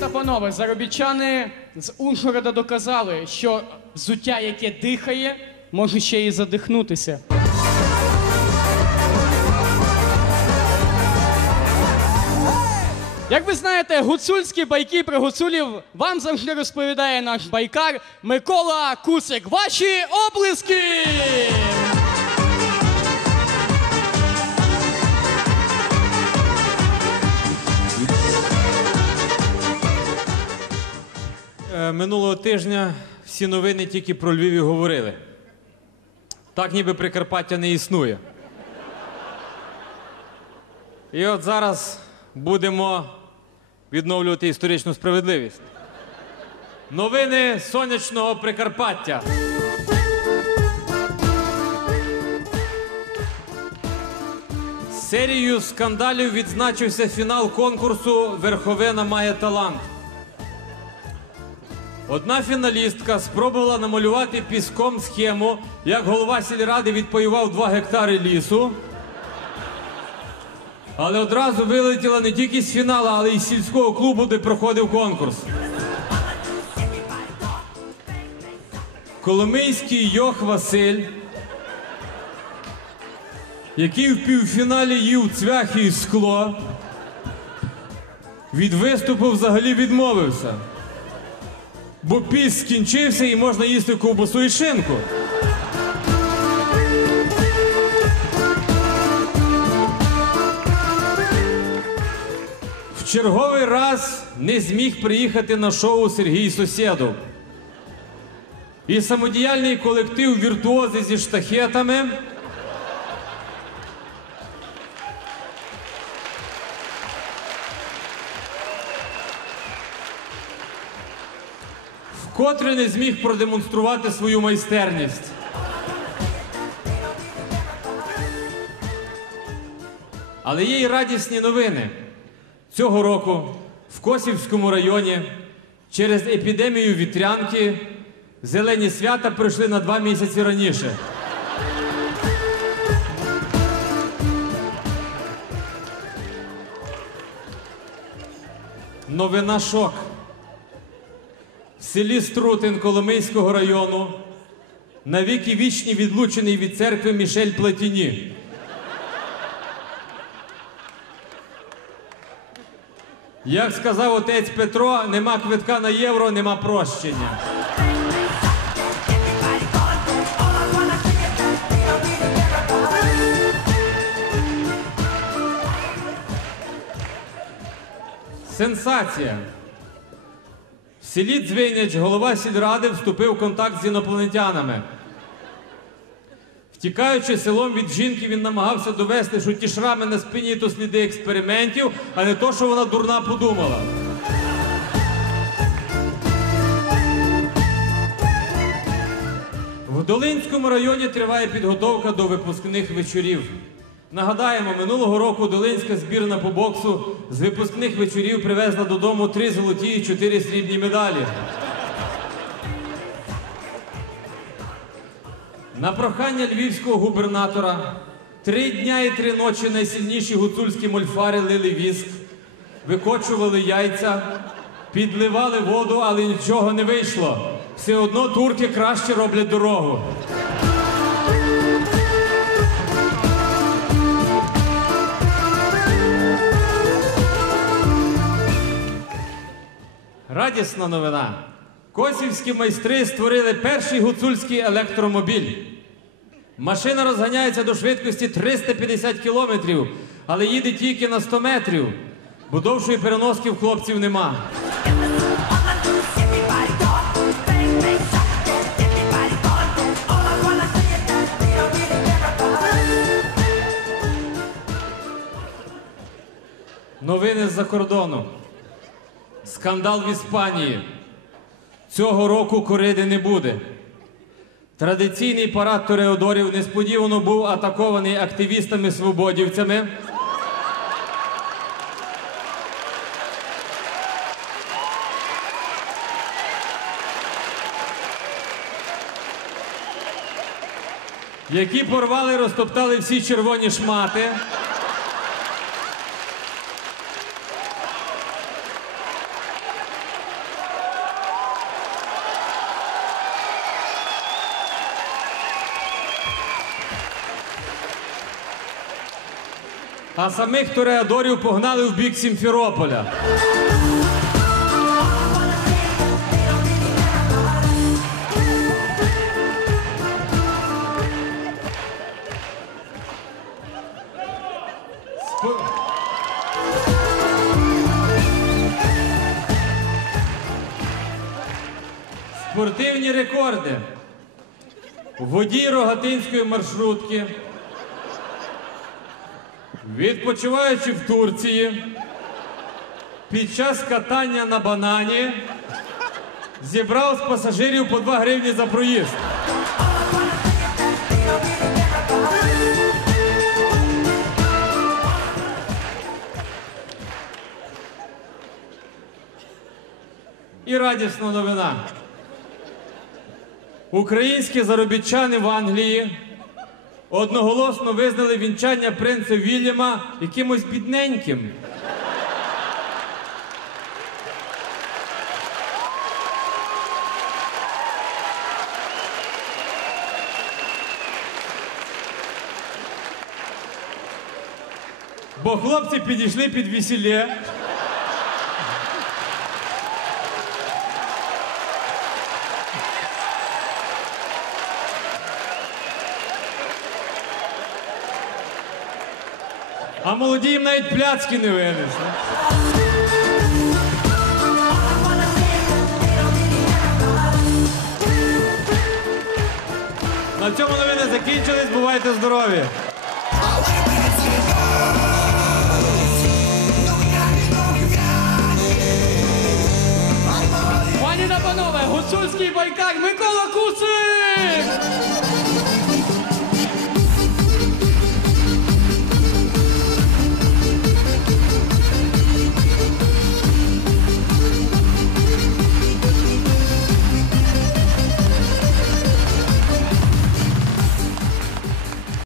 та панове, заробітчани з Ужгорода доказали, що взуття, яке дихає, може ще й задихнутися. Як ви знаєте, гуцульські байки про гуцулів вам завжди розповідає наш байкар Микола Кусик. Ваші облиски! Минулого тижня всі новини тільки про Львів і говорили. Так ніби Прикарпаття не існує. І от зараз будемо відновлювати історичну справедливість. Новини сонячного Прикарпаття. Серією скандалів відзначився фінал конкурсу Верховина має талант. Одна фіналістка спробувала намалювати піском схему, як голова сільради відпаював 2 гектари лісу. Але одразу вилетіла не тільки з фіналу, але й з сільського клубу, де проходив конкурс. Коломийський Йох Василь, який в півфіналі їв цвяхи і скло, від виступу взагалі відмовився. Бо піс скінчився і можна їсти ковбасу і шинку. В черговий раз не зміг приїхати на шоу Сергій Сусєдов. І самодіяльний колектив віртуози зі штахетами вкотре не зміг продемонструвати свою майстерність. Але є й радісні новини. Цього року в Косівському районі через епідемію вітрянки зелені свята пройшли на два місяці раніше. Новина шок. Селі Струтин Коломийського району навіки вічні відлучений від церкви Мішель Платіні. Як сказав отець Петро, нема квитка на євро, нема прощення. Сенсація. В селі Дзвиняч голова сільради вступив в контакт з інопланетянами. Втікаючи селом від жінки, він намагався довести, що ті шрами на спині то сліди експериментів, а не то, що вона дурна подумала. В Долинському районі триває підготовка до випускних вечорів. Нагадаємо, минулого року Долинська збірна по боксу з випускних вечорів привезла додому три золоті і чотири срібні медалі. На прохання львівського губернатора три дня і три ночі найсильніші гуцульські мольфари лили віск, викочували яйця, підливали воду, але нічого не вийшло. Все одно турки краще роблять дорогу. Радісна новина. Косівські майстри створили перший гуцульський електромобіль. Машина розганяється до швидкості 350 кілометрів, але їде тільки на 100 метрів, бо довшої переноски в хлопців нема. Новини з-за кордону. Скандал в Іспанії. Цього року кориди не буде. Традиційний парад Тореодорів несподівано був атакований активістами-свободівцями. Які порвали, розтоптали всі червоні шмати. А самих тореадорів погнали в бік Сімферополя. Спортивні рекорди. Водій рогатинської маршрутки, відпочиваючи в Турції, під час катання на банані зібрав з пасажирів по 2 гривні за проїзд. І радісна новина. Українські заробітчани в Англії одноголосно визнали вінчання принца Вільяма якимось бідненьким. Бо хлопці підійшли під весілля. А молоді їм навіть пляцки не винесли. На цьому новини закінчились. Бувайте здорові! Пані та панове, гуцульський байкар Микола!